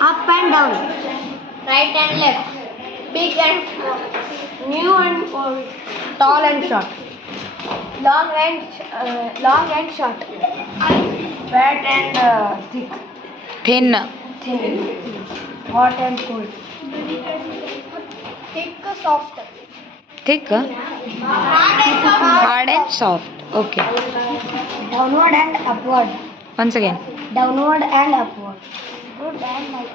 Up and down. Right and left. Big and small. New and old. Tall and short. Long and short. Fat and thick. Thin. Hot and cold. Thick, soft. Thick. Hard and soft. Okay. Downward and upward. Once again. Downward and upward. Good and light.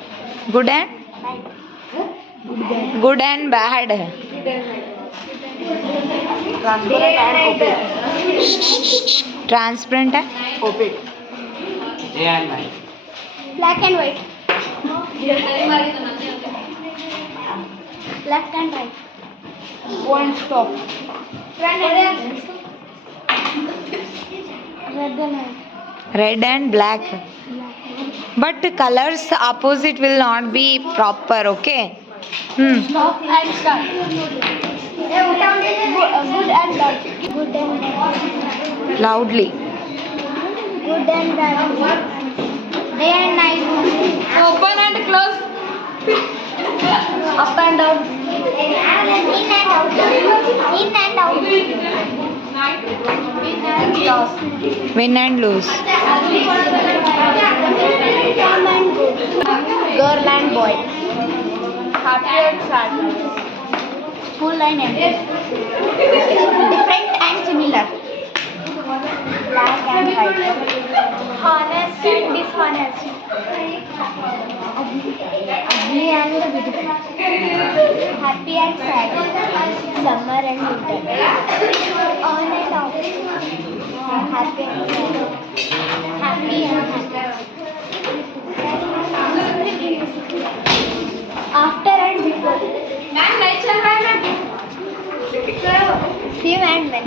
Good and bad. Transparent and opaque. Transparent and Opaque. Day and night. Black and white. Left and right. Go and stop. Red and white. red and black. But colors opposite will not be proper, okay? Stop and start. Good and bad. Good and bad. Loudly. Good and bad. Day and night. Open and close. Up and down. In and out. In and out. In and loss. Win and lose. Girl and boy. Happy and sad. Full and empty. Different and similar. Black and white. Honest and dishonest. Ugly and beautiful. Happy and sad. Summer and winter. On and off. Happy and sad. Happy and happy. After and before. Few and when.